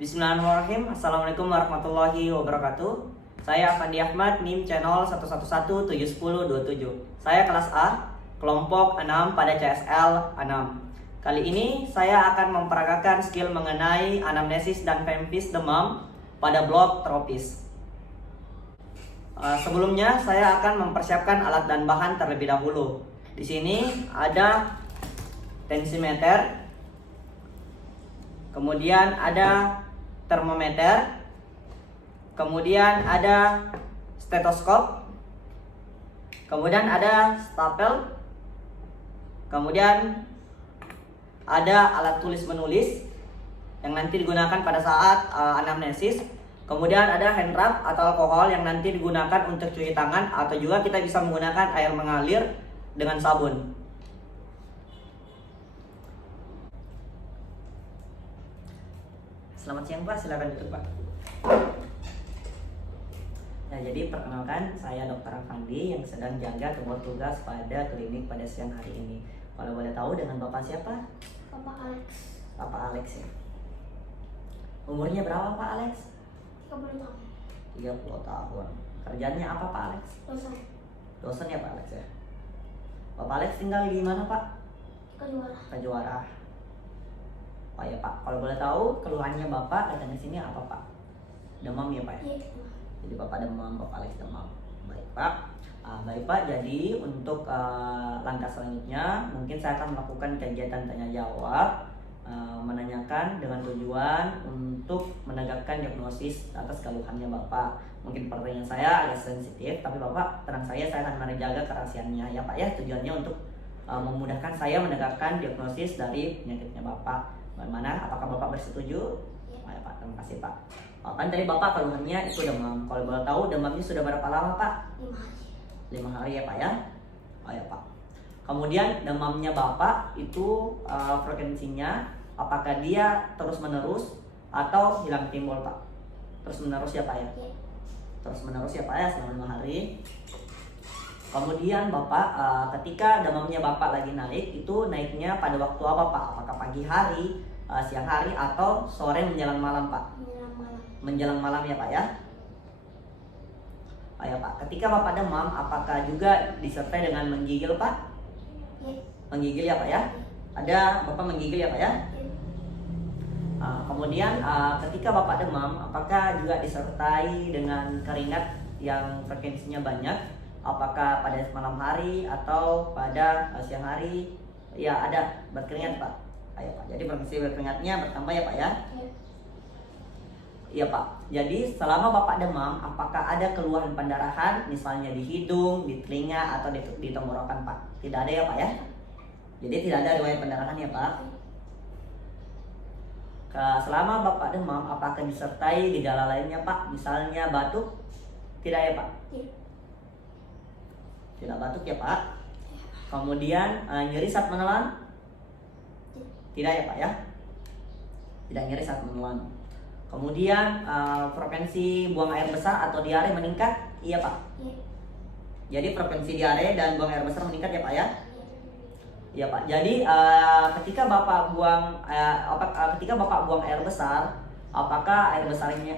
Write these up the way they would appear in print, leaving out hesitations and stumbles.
Bismillahirrahmanirrahim. Assalamualaikum warahmatullahi wabarakatuh. Saya Afandi Ahmad, NIM channel 111711027. Saya kelas A, kelompok 6 pada CSL 6. Kali ini saya akan memperagakan skill mengenai anamnesis dan pempis demam pada blok tropis. Sebelumnya saya akan mempersiapkan alat dan bahan terlebih dahulu. Di sini ada tensimeter, kemudian ada termometer, kemudian ada stetoskop, kemudian ada stapel, kemudian ada alat tulis menulis yang nanti digunakan pada saat anamnesis, kemudian ada hand rub atau alkohol yang nanti digunakan untuk cuci tangan, atau juga kita bisa menggunakan air mengalir dengan sabun. Selamat siang Pak, silakan duduk Pak. Nah, jadi perkenalkan, saya Dr. Afandi yang sedang jaga kebor tugas pada klinik pada siang hari ini. Kalau boleh tahu dengan Bapak siapa? Bapak Alex. Bapak Alex ya. Umurnya berapa Pak Alex? 30 tahun. 30 tahun. Kerjanya apa Pak Alex? Dosen. Dosen ya Pak Alex ya. Bapak Alex tinggal di mana Pak? Kejuara. Kejuara. Oh ya Pak, kalau boleh tahu keluhannya Bapak datang ke sini apa Pak? Demam ya Pak ya? Iya. Jadi Bapak demam, Bapak Alex demam. Baik Pak. Baik Pak, jadi untuk langkah selanjutnya mungkin saya akan melakukan kegiatan tanya jawab, menanyakan dengan tujuan untuk menegakkan diagnosis atas keluhannya Bapak. Mungkin pertanyaan saya agak sensitif, tapi Bapak tenang, saya akan menjaga kerahasiaannya ya Pak ya. Tujuannya untuk memudahkan saya menegakkan diagnosis dari penyakitnya Bapak. Bagaimana? Apakah Bapak bersetuju? Ya. Ya Pak, terima kasih Pak. Kan tadi Bapak keluhannya itu demam. Kalau boleh tahu demamnya sudah berapa lama Pak? 5 hari. 5 hari ya Pak ya. Oh ya Pak. Kemudian demamnya Bapak itu frekuensinya apakah dia terus menerus atau hilang timbul Pak? Terus menerus ya Pak ya. Ya. Terus menerus ya Pak ya selama 5 hari. Kemudian Bapak ketika demamnya Bapak lagi naik, itu naiknya pada waktu apa Pak? Apakah pagi hari, siang hari, atau sore menjelang malam Pak? Menjelang malam. Menjelang malam ya Pak ya. Ayo Pak, ketika Bapak demam, apakah juga disertai dengan menggigil Pak? Ya. Menggigil ya Pak ya? Ada Bapak menggigil ya Pak ya? Ya. Kemudian ketika Bapak demam, apakah juga disertai dengan keringat yang frekuensinya banyak? Apakah pada malam hari atau pada siang hari? Ya ada berkeringat Pak. Ayo Pak, jadi frekuensi berkeringatnya bertambah ya Pak ya? Ya. Iya Pak, jadi selama Bapak demam, apakah ada keluhan pendarahan misalnya di hidung, di telinga, atau di tenggorokan Pak? Tidak ada ya Pak ya? Jadi tidak ada riwayat pendarahan ya Pak? Selama Bapak demam, apakah disertai gejala lainnya Pak? Misalnya batuk? Tidak ya Pak? Ya. Tidak batuk ya Pak? Kemudian nyeri saat menelan? Tidak ya Pak ya? Tidak nyeri saat menelan. Kemudian frekuensi buang air besar atau diare meningkat? Iya Pak. Ya. Jadi frekuensi diare dan buang air besar meningkat ya Pak ya? Iya Pak. Jadi ketika Bapak buang ketika Bapak buang air besar, apakah air besarnya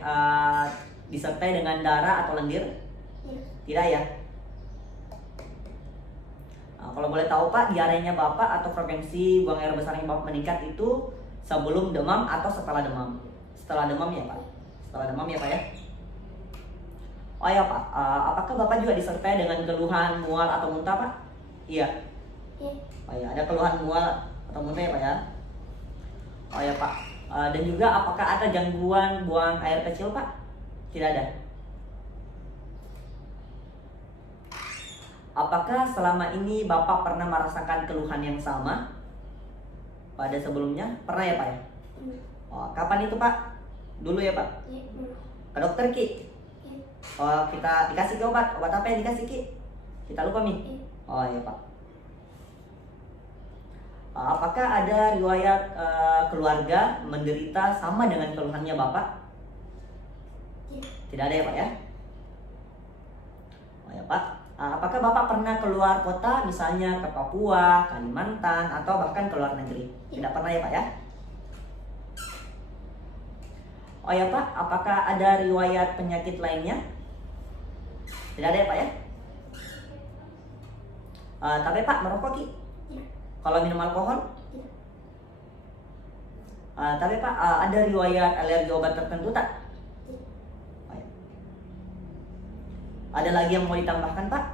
disertai dengan darah atau lendir? Ya. Tidak ya? Kalau boleh tahu Pak, diarenya Bapak atau frekuensi buang air besar yang Bapak meningkat itu sebelum demam atau setelah demam? Setelah demam ya Pak? Setelah demam ya Pak ya? Oh ya Pak, apakah Bapak juga disertai dengan keluhan mual atau muntah Pak? Iya. Ya. Oh ya, ada keluhan mual atau muntah ya Pak ya? Oh ya Pak, dan juga apakah ada gangguan buang air kecil Pak? Tidak ada. Apakah selama ini Bapak pernah merasakan keluhan yang sama pada sebelumnya? Pernah ya Pak ya? Oh, kapan itu Pak? Dulu ya Pak? Ya. Ke dokter Ki? Ya. Oh, kita dikasih ke obat. Obat apa yang dikasih Ki? Kita lupa Mi? Ya. Oh iya Pak. Apakah ada riwayat keluarga menderita sama dengan keluhannya Bapak? Ya. Tidak ada ya Pak ya? Oh ya Pak. Apakah Bapak pernah keluar kota, misalnya ke Papua, Kalimantan, atau bahkan ke luar negeri? Tidak pernah ya Pak ya? Oh ya Pak, apakah ada riwayat penyakit lainnya? Tidak ada ya Pak ya? Tapi Pak merokok Ki? Tidak. Kalau minum alkohol? Tidak. Tapi Pak ada riwayat alergi obat tertentu tak? Tidak. Oh, ya. Ada lagi yang mau ditambahkan Pak?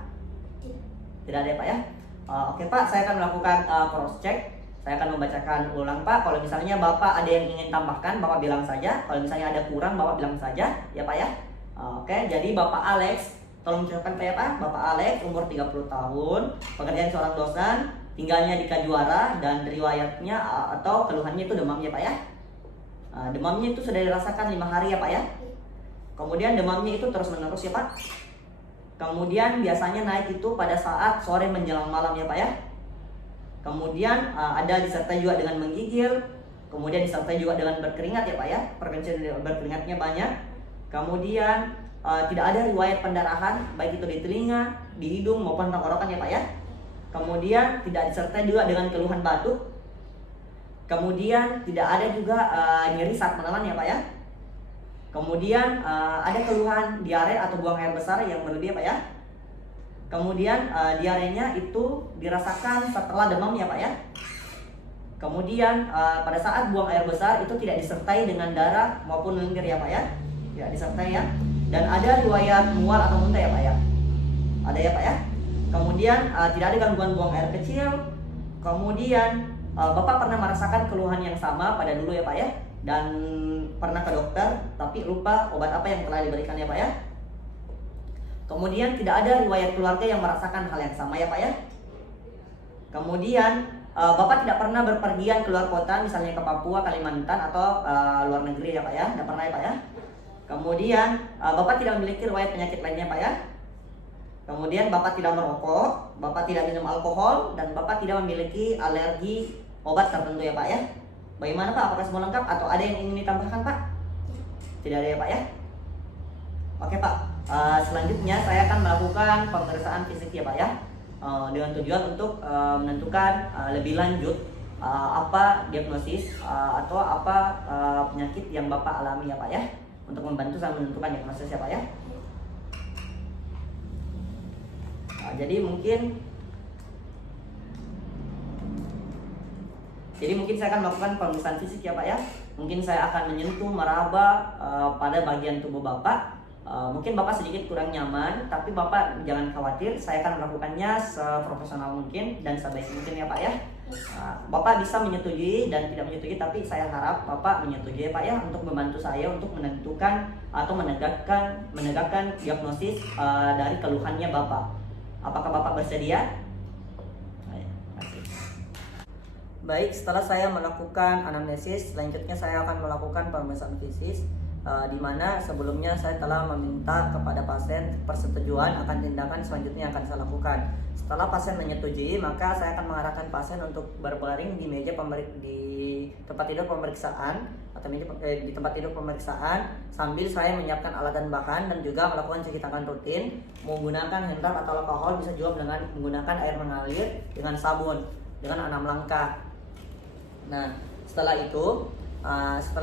Tidak. Tidak ada ya Pak ya? Oke Pak, saya akan melakukan cross check. Saya akan membacakan ulang Pak. Kalau misalnya Bapak ada yang ingin tambahkan, Bapak bilang saja. Kalau misalnya ada kurang, Bapak bilang saja ya Pak ya. Oke, jadi Bapak Alex, tolong ucapkan Pak ya Pak. Bapak Alex umur 30 tahun, pekerjaan seorang dosen, tinggalnya di Kajuara, dan riwayatnya atau keluhannya itu demam ya Pak ya. Demamnya itu sudah dirasakan 5 hari ya Pak ya. Kemudian demamnya itu terus menerus ya Pak. Kemudian biasanya naik itu pada saat sore menjelang malam ya Pak ya. Kemudian ada disertai juga dengan menggigil, kemudian disertai juga dengan berkeringat ya Pak ya. Frekuensi berkeringatnya banyak. Kemudian tidak ada riwayat pendarahan baik itu di telinga, di hidung maupun tenggorokan ya Pak ya. Kemudian tidak disertai juga dengan keluhan batuk. Kemudian tidak ada juga nyeri saat menelan ya Pak ya. Kemudian ada keluhan diare atau buang air besar yang berlebih ya Pak ya. Kemudian diarenya itu dirasakan setelah demam ya Pak ya. Kemudian pada saat buang air besar itu tidak disertai dengan darah maupun lendir ya Pak ya. Tidak disertai ya. Dan ada riwayat mual atau muntah ya Pak ya. Ada ya Pak ya. Kemudian tidak ada gangguan buang air kecil. Kemudian Bapak pernah merasakan keluhan yang sama pada dulu ya Pak ya. Dan pernah ke dokter tapi lupa obat apa yang telah diberikan ya Pak ya. Kemudian tidak ada riwayat keluarga yang merasakan hal yang sama ya Pak ya. Kemudian Bapak tidak pernah berpergian keluar kota, misalnya ke Papua, Kalimantan atau luar negeri ya Pak ya. Tidak pernah ya Pak ya. Kemudian Bapak tidak memiliki riwayat penyakit lainnya Pak ya. Kemudian Bapak tidak merokok, Bapak tidak minum alkohol, dan Bapak tidak memiliki alergi obat tertentu ya Pak ya. Bagaimana Pak? Apakah semua lengkap atau ada yang ingin ditambahkan Pak? Tidak ada ya Pak ya. Oke Pak, selanjutnya saya akan melakukan pemeriksaan fisik ya Pak ya, dengan tujuan untuk menentukan lebih lanjut apa diagnosis atau apa penyakit yang Bapak alami ya Pak ya, untuk membantu saya menentukan diagnosis ya Pak ya. Jadi mungkin saya akan melakukan pemeriksaan fisik ya Pak ya. Mungkin saya akan menyentuh, meraba pada bagian tubuh Bapak. Mungkin Bapak sedikit kurang nyaman, tapi Bapak jangan khawatir, saya akan melakukannya seprofesional mungkin dan sebaik mungkin ya Pak ya. Bapak bisa menyetujui dan tidak menyetujui, tapi saya harap Bapak menyetujui ya Pak ya, untuk membantu saya untuk menentukan atau menegakkan diagnosis dari keluhannya Bapak. Apakah Bapak bersedia? Baik, setelah saya melakukan anamnesis, selanjutnya saya akan melakukan pemeriksaan fisik, di mana sebelumnya saya telah meminta kepada pasien persetujuan akan tindakan selanjutnya yang akan saya lakukan. Setelah pasien menyetujui, maka saya akan mengarahkan pasien untuk berbaring di tempat tidur pemeriksaan atau di tempat tidur pemeriksaan, sambil saya menyiapkan alat dan bahan dan juga melakukan cuci tangan rutin menggunakan hand rub atau alkohol, bisa juga dengan menggunakan air mengalir dengan sabun dengan 6 langkah. Nah, setelah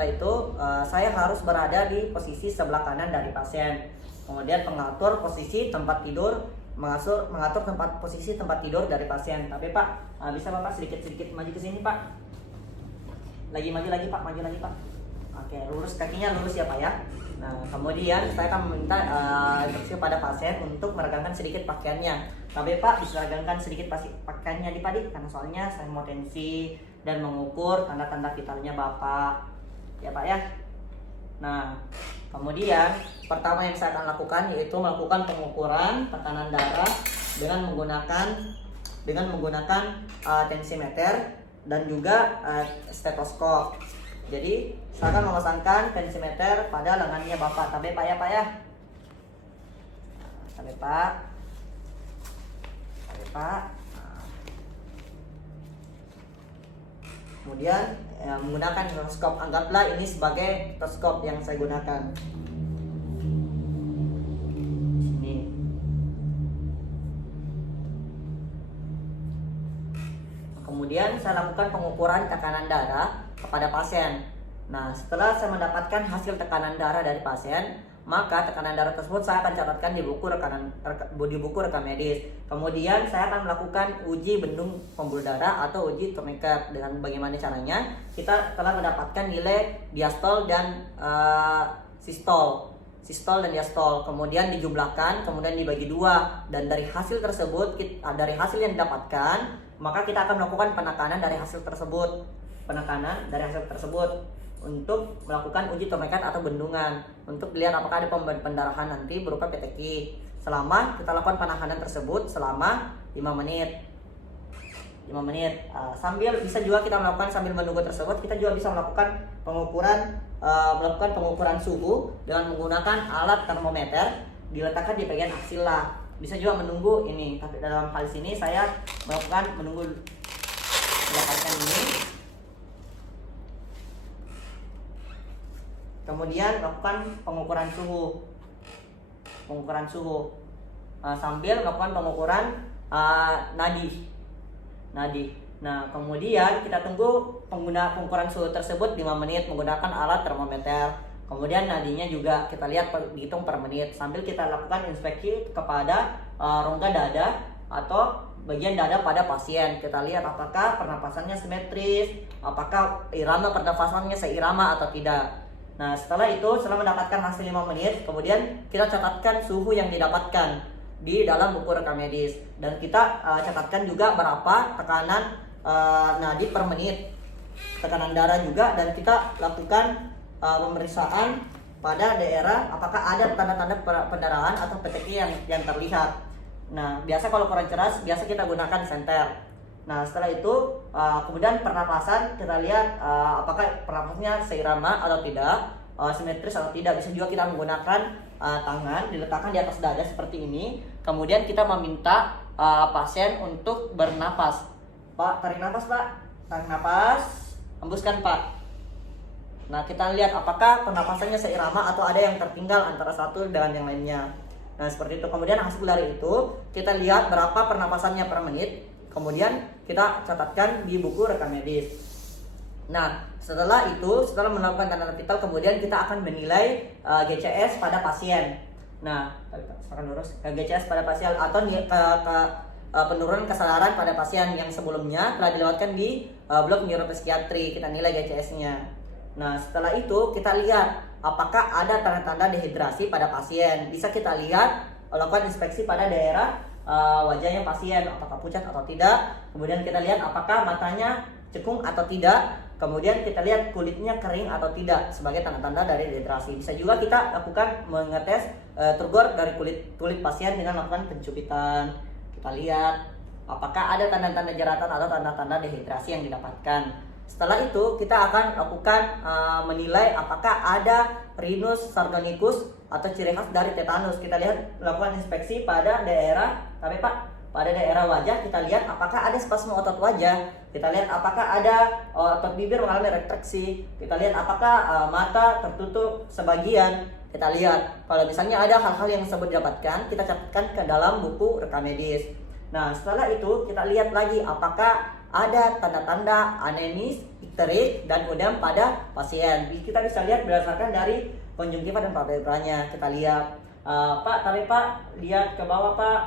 itu saya harus berada di posisi sebelah kanan dari pasien. Kemudian mengatur posisi tempat tidur, mengatur posisi tempat tidur dari pasien. Tapi Pak, bisa Bapak sedikit maju ke sini Pak. Maju lagi Pak. Oke, lurus kakinya lurus ya Pak ya. Nah, kemudian saya akan meminta instruksi pada pasien untuk meregangkan sedikit pakaiannya. Tapi Pak, bisa regangkan sedikit pakaiannya di Pak, karena soalnya saya mau tensi dan mengukur tanda-tanda vitalnya Bapak ya Pak ya. Nah, kemudian pertama yang saya akan lakukan yaitu melakukan pengukuran tekanan darah dengan menggunakan tensimeter dan juga stetoskop. Jadi saya akan memasangkan tensimeter pada lengannya Bapak. Tabe Pak ya Pak ya. Tabe Pak. Kemudian menggunakan stetoskop, anggaplah ini sebagai stetoskop yang saya gunakan. Sini. Kemudian saya lakukan pengukuran tekanan darah kepada pasien. Nah, setelah saya mendapatkan hasil tekanan darah dari pasien, maka tekanan darah tersebut saya akan catatkan di buku rekam medis. Kemudian saya akan melakukan uji bendung pembuluh darah atau uji tourniquet. Dengan bagaimana caranya? Kita telah mendapatkan nilai diastol dan sistol dan diastol, kemudian dijumlahkan, kemudian dibagi dua, dan dari hasil tersebut, dari hasil yang didapatkan, maka kita akan melakukan penekanan dari hasil tersebut, untuk melakukan uji tourniquet atau bendungan, untuk lihat apakah ada pendarahan nanti berupa PTQ. Selama kita lakukan penekanan tersebut selama 5 menit. Sambil bisa juga kita melakukan sambil menunggu tersebut, kita juga bisa melakukan pengukuran suhu dengan menggunakan alat termometer diletakkan di bagian aksila. Bisa juga menunggu ini, tapi dalam hal sini saya menunggu mendapatkan ini. Kemudian melakukan pengukuran suhu sambil melakukan pengukuran nadi. Nah, kemudian kita tunggu pengukuran suhu tersebut 5 menit menggunakan alat termometer. Kemudian nadinya juga kita lihat dihitung per menit, sambil kita lakukan inspeksi kepada rongga dada atau bagian dada pada pasien. Kita lihat apakah pernapasannya simetris, apakah irama pernapasannya seirama atau tidak. Nah, setelah mendapatkan hasil 5 menit, kemudian kita catatkan suhu yang didapatkan di dalam buku rekam medis, dan kita catatkan juga berapa tekanan nadi per menit, tekanan darah juga, dan kita lakukan pemeriksaan pada daerah apakah ada tanda-tanda pendarahan atau PTQ yang terlihat. Nah, biasa kalau kurang jelas, biasa kita gunakan senter. Nah, setelah itu kemudian pernapasan, kita lihat apakah pernapasannya seirama atau tidak, simetris atau tidak. Bisa juga kita menggunakan tangan diletakkan di atas dada seperti ini. Kemudian kita meminta pasien untuk bernapas. Pak, tarik napas, Pak. Tarik napas, hembuskan, Pak. Nah, kita lihat apakah pernapasannya seirama atau ada yang tertinggal antara satu dengan yang lainnya. Nah, seperti itu. Kemudian hasil dari itu kita lihat berapa pernapasannya per menit. Kemudian kita catatkan di buku rekam medis. Nah, setelah melakukan tanda vital, kemudian kita akan menilai GCS pada pasien. Nah, GCS pada pasien atau penurunan kesadaran pada pasien yang sebelumnya telah dilewatkan di blok neuropsikiatri. Kita nilai GCS-nya. Nah, setelah itu kita lihat apakah ada tanda-tanda dehidrasi pada pasien. Bisa kita lihat, lakukan inspeksi pada daerah wajahnya pasien, apakah pucat atau tidak. Kemudian kita lihat apakah matanya cekung atau tidak. Kemudian kita lihat kulitnya kering atau tidak sebagai tanda-tanda dari dehidrasi. Bisa juga kita lakukan mengetes turgor dari kulit pasien dengan melakukan pencubitan. Kita lihat apakah ada tanda-tanda jeratan atau tanda-tanda dehidrasi yang didapatkan. Setelah itu kita akan lakukan menilai apakah ada Rhinus sardonicus atau ciri khas dari tetanus. Kita lihat, lakukan inspeksi pada daerah pada daerah wajah. Kita lihat apakah ada spasme otot wajah. Kita lihat apakah ada otot bibir mengalami retraksi. Kita lihat apakah mata tertutup sebagian. Kita lihat kalau misalnya ada hal-hal yang tersebut didapatkan, kita catatkan ke dalam buku rekam medis. Nah, setelah itu kita lihat lagi apakah ada tanda-tanda anemis, ikterik, dan udem pada pasien. Kita bisa lihat berdasarkan dari konjungtiva dan palpebranya. Kita lihat, Pak, lihat ke bawah, Pak.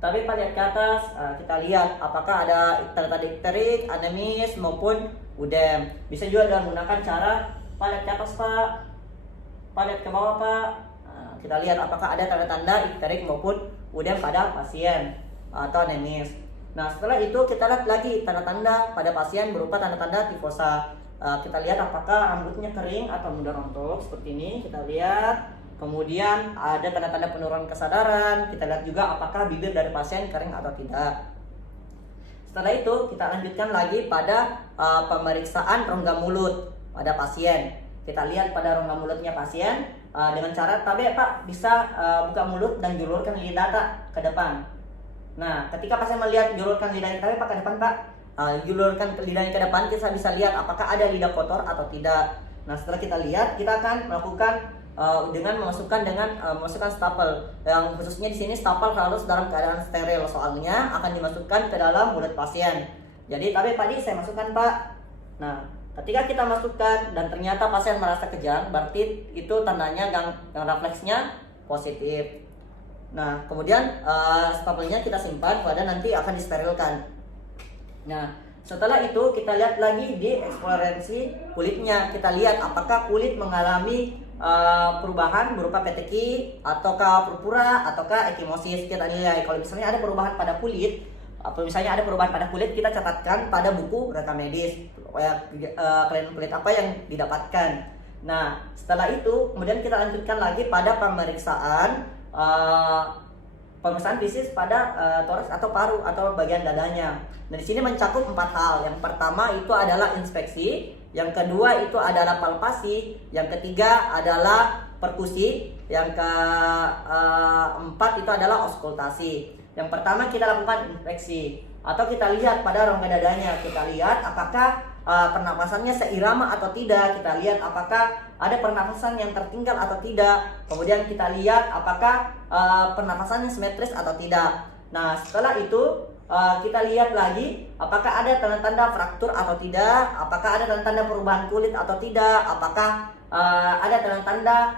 Lihat ke atas. Kita lihat apakah ada tanda-tanda ikterik, anemis, maupun udem. Bisa juga dengan menggunakan cara, Pak, lihat ke atas, Pak. Lihat ke bawah, Pak. Kita lihat apakah ada tanda-tanda ikterik maupun udem pada pasien atau anemis. Nah, setelah itu kita lihat lagi tanda-tanda pada pasien berupa tanda-tanda tifosa. Kita lihat apakah rambutnya kering atau mudah rontok seperti ini. Kita lihat. Kemudian ada tanda-tanda penurunan kesadaran. Kita lihat juga apakah bibir dari pasien kering atau tidak. Setelah itu kita lanjutkan lagi pada pemeriksaan rongga mulut pada pasien. Kita lihat pada rongga mulutnya pasien dengan cara Pak bisa buka mulut dan julurkan lidah ke depan. Nah, ketika pasien melihat julurkan lidahnya ke depan, Pak, julurkan lidahnya ke depan, kita bisa lihat apakah ada lidah kotor atau tidak. Nah, setelah kita lihat, kita akan melakukan dengan memasukkan stapel. Yang khususnya di sini stapel harus dalam keadaan steril, soalnya akan dimasukkan ke dalam mulut pasien. Jadi, tadi saya masukkan, Pak. Nah, ketika kita masukkan dan ternyata pasien merasa kejang, berarti itu tandanya gang refleksnya positif. Nah, kemudian stapelnya kita simpan pada nanti akan disterilkan. Nah, setelah itu kita lihat lagi di eksplorasi kulitnya. Kita lihat apakah kulit mengalami perubahan berupa peteki, ataukah purpura, ataukah ekimosis. Kita nilai kalau misalnya ada perubahan pada kulit, atau misalnya ada perubahan pada kulit, kita catatkan pada buku rekam medis kelainan kulit apa yang didapatkan. Nah, setelah itu kemudian kita lanjutkan lagi pada pemeriksaan fisik pada toraks atau paru atau bagian dadanya. Nah, di sini mencakup 4 hal. Yang pertama itu adalah inspeksi, yang kedua itu adalah palpasi, yang ketiga adalah perkusi, yang keempat itu adalah auskultasi. Yang pertama kita lakukan inspeksi atau kita lihat pada rongga dadanya. Kita lihat apakah pernapasannya seirama atau tidak. Kita lihat apakah ada pernapasan yang tertinggal atau tidak. Kemudian kita lihat apakah pernapasannya simetris atau tidak. Nah, setelah itu kita lihat lagi apakah ada tanda-tanda fraktur atau tidak, apakah ada tanda-tanda perubahan kulit atau tidak, apakah ada tanda-tanda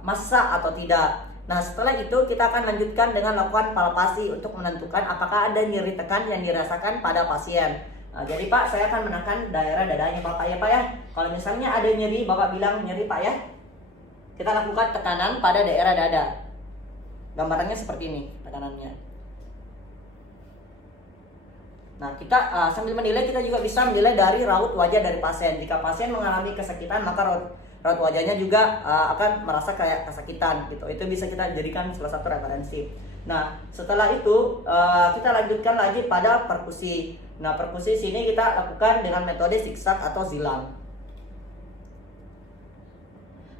massa atau tidak. Nah, setelah itu kita akan lanjutkan dengan lakukan palpasi untuk menentukan apakah ada nyeri tekan yang dirasakan pada pasien. Nah, jadi Pak, saya akan menekan daerah dadanya Bapak ya Pak ya. Kalau misalnya ada nyeri, Bapak bilang nyeri Pak ya. Kita lakukan tekanan pada daerah dada. Gambarannya seperti ini tekanannya. Nah, kita sambil menilai kita juga bisa menilai dari raut wajah dari pasien. Jika pasien mengalami kesakitan, maka raut wajahnya juga akan merasa kayak kesakitan gitu. Itu bisa kita jadikan salah satu referensi. Nah, setelah itu kita lanjutkan lagi pada perkusi. Nah, perkusi sini kita lakukan dengan metode zigzag atau zilang.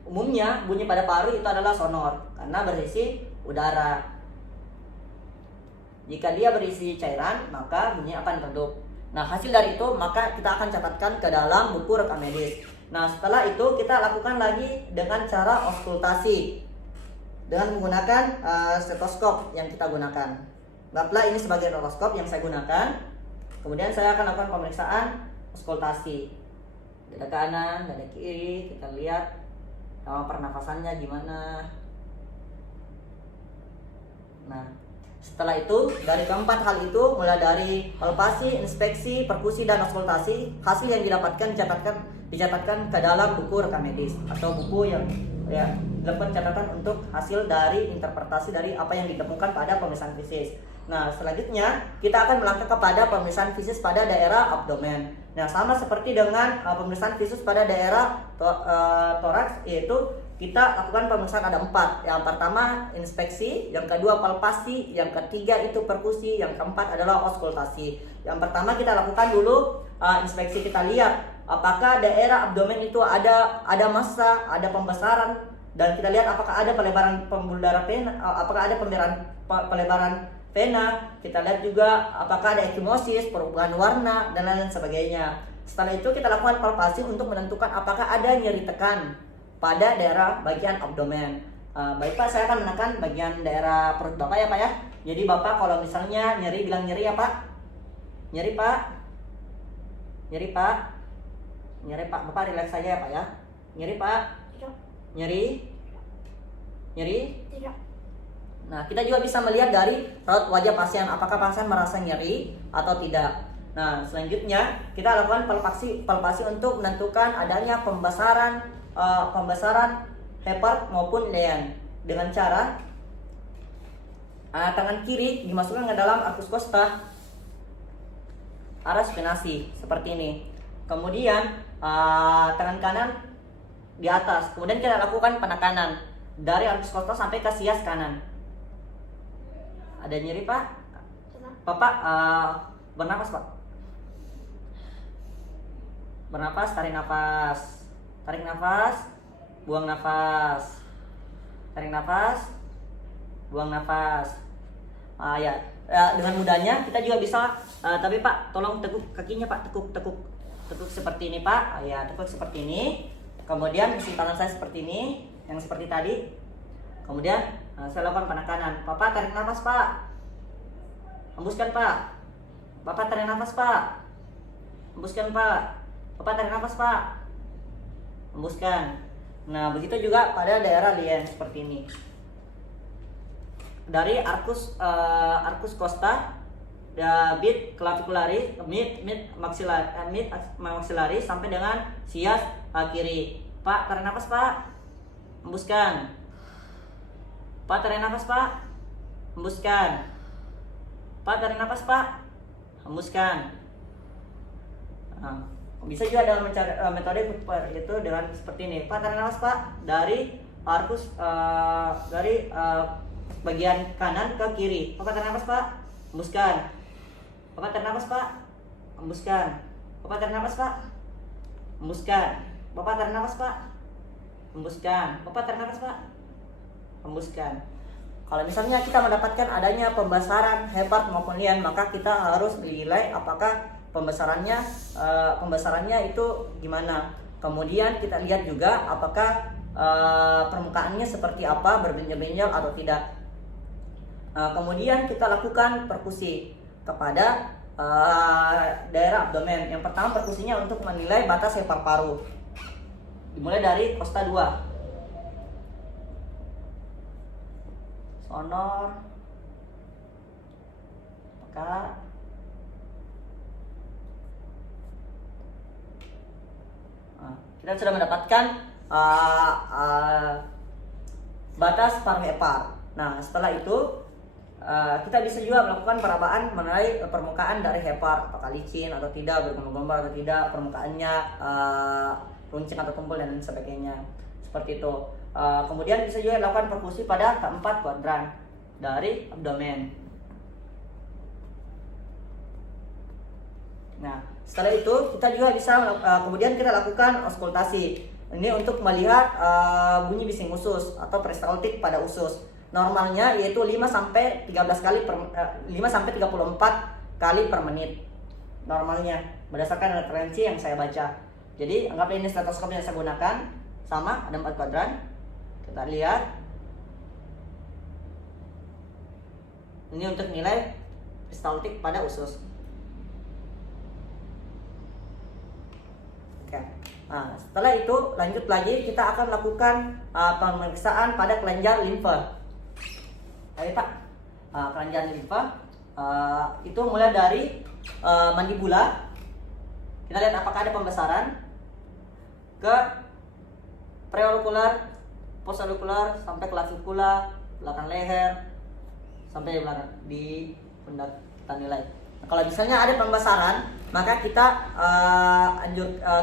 Umumnya bunyi pada paru itu adalah sonor karena berisi udara. Jika dia berisi cairan, maka bunyinya akan redup. Nah, hasil dari itu maka kita akan catatkan ke dalam buku rekam medis. Nah, setelah itu kita lakukan lagi dengan cara auskultasi dengan menggunakan stetoskop yang kita gunakan. Anggaplah ini sebagai stetoskop yang saya gunakan. Kemudian saya akan lakukan pemeriksaan auskultasi. Dada kanan, dada kiri, kita lihat pernafasannya gimana. Nah, setelah itu dari keempat hal itu, mulai dari palpasi, inspeksi, perkusi, dan auskultasi, hasil yang didapatkan dicatatkan ke dalam buku rekam medis atau buku yang dilakukan catatan untuk hasil dari interpretasi dari apa yang ditemukan pada pemeriksaan fisik. Nah, selanjutnya kita akan melangkah kepada pemeriksaan fisik pada daerah abdomen. Nah, sama seperti dengan pemeriksaan fisik pada daerah toraks, yaitu kita lakukan pemeriksaan ada 4. Yang pertama inspeksi, yang kedua palpasi, yang ketiga itu perkusi, yang keempat adalah auskultasi. Yang pertama kita lakukan dulu inspeksi. Kita lihat apakah daerah abdomen itu ada massa, ada pembesaran, dan kita lihat apakah ada pelebaran pembuluh darah vena, apakah ada pelebaran vena. Kita lihat juga apakah ada ekimosis, perubahan warna, dan lain sebagainya. Setelah itu kita lakukan palpasi untuk menentukan apakah ada nyeri tekan pada daerah bagian abdomen. Baik Pak, saya akan menekan bagian daerah perut Bapak ya Pak ya. Jadi Bapak kalau misalnya nyeri, bilang nyeri ya Pak. Nyeri Pak. Nyeri Pak. Nyeri Pak. Bapak relax saja ya Pak ya. Nyeri Pak. Tidak. Nyeri. Nyeri. Tidak. Nah, kita juga bisa melihat dari raut wajah pasien apakah pasien merasa nyeri atau tidak. Nah, selanjutnya kita lakukan palpasi untuk menentukan adanya pembesaran hepart maupun lean dengan cara tangan kiri dimasukkan ke dalam arcus costa arah spinasi seperti ini. Kemudian tangan kanan di atas. Kemudian kita lakukan penekanan dari arcus costa sampai ke sias kanan. Ada nyeri Pak? Bapak bernapas Pak. Bernapas, tarik nafas. Tarik nafas, buang nafas. Tarik nafas, buang nafas. Ya, dengan mudahnya kita juga bisa. Tapi Pak, tolong teguk kakinya Pak, tekuk seperti ini Pak. Ya, tekuk seperti ini. Kemudian isi tangan saya seperti ini, yang seperti tadi. Kemudian saya lakukan penekanan. Bapak tarik nafas Pak. Hembuskan Pak. Bapak tarik nafas Pak. hembuskan Pak. Bapak tarik nafas Pak, hembuskan. Nah begitu juga pada daerah lien seperti ini. Dari arcus costa, mid clavicularis, mid maxillari sampai dengan sias kiri. Pak tarik nafas Pak, hembuskan. Pak tarik nafas Pak, hembuskan. Pak tarik nafas Pak, hembuskan. Nah, bisa juga dengan metode itu dengan seperti ini. Pak tarik nafas Pak, dari arcus dari bagian kanan ke kiri. Bapak tarik nafas Pak, hembuskan. Bapak tarik nafas Pak, hembuskan. Bapak tarik nafas Pak, hembuskan. Bapak tarik nafas Pak, hembuskan. Bapak tarik nafas Pak, hembuskan. Kalau misalnya kita mendapatkan adanya pembesaran hepart maupun lien, maka kita harus menilai apakah pembesarannya itu gimana. Kemudian kita lihat juga apakah permukaannya seperti apa, berbenjol-benjol atau tidak. Kemudian kita lakukan perkusi kepada daerah abdomen. Yang pertama perkusinya untuk menilai batas hepar paru. Dimulai dari costa 2. Sonor, apakah kita sudah mendapatkan batas paru hepar. Nah setelah itu kita bisa juga melakukan perabaan mengenai permukaan dari hepar, apakah licin atau tidak, bergelombang atau tidak, permukaannya runcing atau tumpul dan sebagainya, seperti itu. Kemudian bisa juga dilakukan perkusi pada keempat kuadran dari abdomen. Nah, setelah itu kita juga bisa kemudian kita lakukan auskultasi. Ini untuk melihat bunyi bising usus atau peristaltik pada usus. Normalnya yaitu 5 sampai 34 kali per menit. Normalnya berdasarkan referensi yang saya baca. Jadi anggap ini stetoskop yang saya gunakan, sama ada 4 kuadran. Kita lihat. Ini untuk nilai peristaltik pada usus. Oke. Nah, setelah itu lanjut lagi kita akan lakukan pemeriksaan pada kelenjar limfa. Baik Pak, kelenjar limfa itu mulai dari mandibula. Kita lihat apakah ada pembesaran ke preaurikular, postaurikular sampai klavikula, belakang leher sampai belakang di pundak kita nilai. Nah, kalau misalnya ada pembesaran, maka kita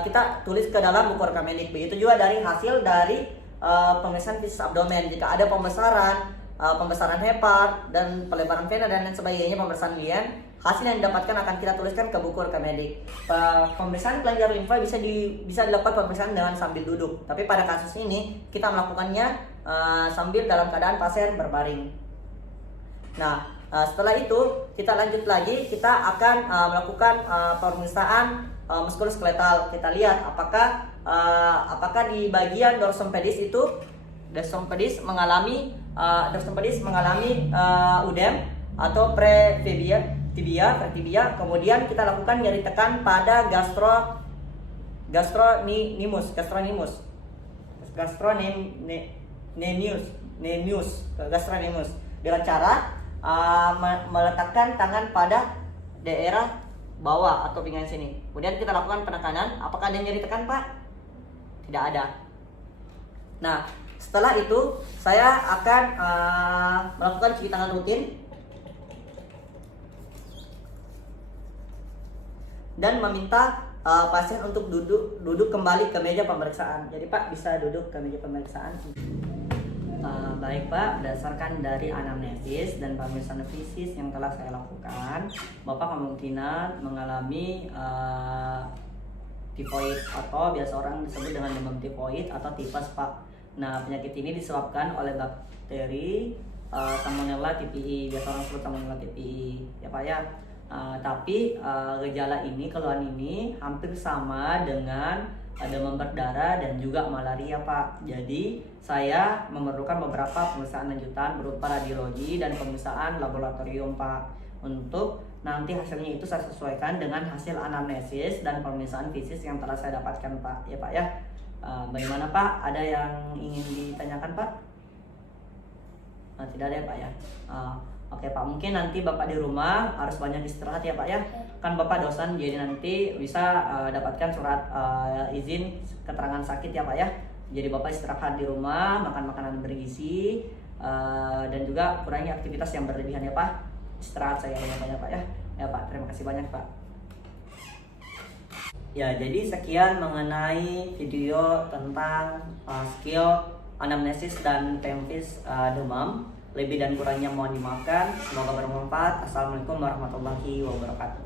kita tulis ke dalam buku rekam medik. Begitu juga dari hasil dari pemeriksaan fisik abdomen. Jika ada pembesaran hepar dan pelebaran vena dan lain sebagainya, pemeriksaan lien, hasil yang didapatkan akan kita tuliskan ke buku rekam medik. Pemeriksaan kelenjar limfa bisa dilakukan pemeriksaan dengan sambil duduk. Tapi pada kasus ini kita melakukannya sambil dalam keadaan pasien berbaring. Nah, setelah itu kita lanjut lagi, kita akan melakukan pemeriksaan muskuloskeletal. Kita lihat apakah di bagian dorsum pedis itu dorsum pedis mengalami udem atau pretibia. Kemudian kita lakukan nyeri tekan pada gastronimus dengan cara meletakkan tangan pada daerah bawah atau pinggang sini. Kemudian kita lakukan penekanan. Apakah ada nyeri tekan Pak? Tidak ada. Nah, setelah itu saya akan melakukan cuci tangan rutin dan meminta pasien untuk duduk kembali ke meja pemeriksaan. Jadi Pak bisa duduk ke meja pemeriksaan. Baik Pak, berdasarkan dari anamnesis dan pemeriksaan fisik yang telah saya lakukan, Bapak kemungkinan mengalami tifoid atau biasa orang disebut dengan demam tifoid atau tifus Pak. Nah, penyakit ini disebabkan oleh bakteri Salmonella typhi, biasa orang sebut Salmonella typhi ya Pak ya. Tapi gejala ini, keluhan ini hampir sama dengan demam berdarah dan juga malaria Pak. Jadi saya memerlukan beberapa pemeriksaan lanjutan berupa radiologi dan pemeriksaan laboratorium Pak untuk nanti hasilnya itu saya sesuaikan dengan hasil anamnesis dan pemeriksaan fisik yang telah saya dapatkan Pak. Ya Pak ya. Bagaimana Pak? Ada yang ingin ditanyakan Pak? Tidak ada ya Pak ya. Oke Pak, mungkin nanti Bapak di rumah harus banyak istirahat ya Pak ya. Kan Bapak dosen, jadi nanti bisa dapatkan surat izin keterangan sakit ya Pak ya. Jadi Bapak istirahat di rumah, makan makanan bergizi, dan juga kurangi aktivitas yang berlebihan ya Pak. Istirahat saya banyak-banyak Pak ya. Ya Pak, terima kasih banyak Pak. Ya, jadi sekian mengenai video tentang skill anamnesis dan pemfis demam. Lebih dan kurangnya mohon dimaafkan. Semoga bermanfaat. Assalamualaikum warahmatullahi wabarakatuh.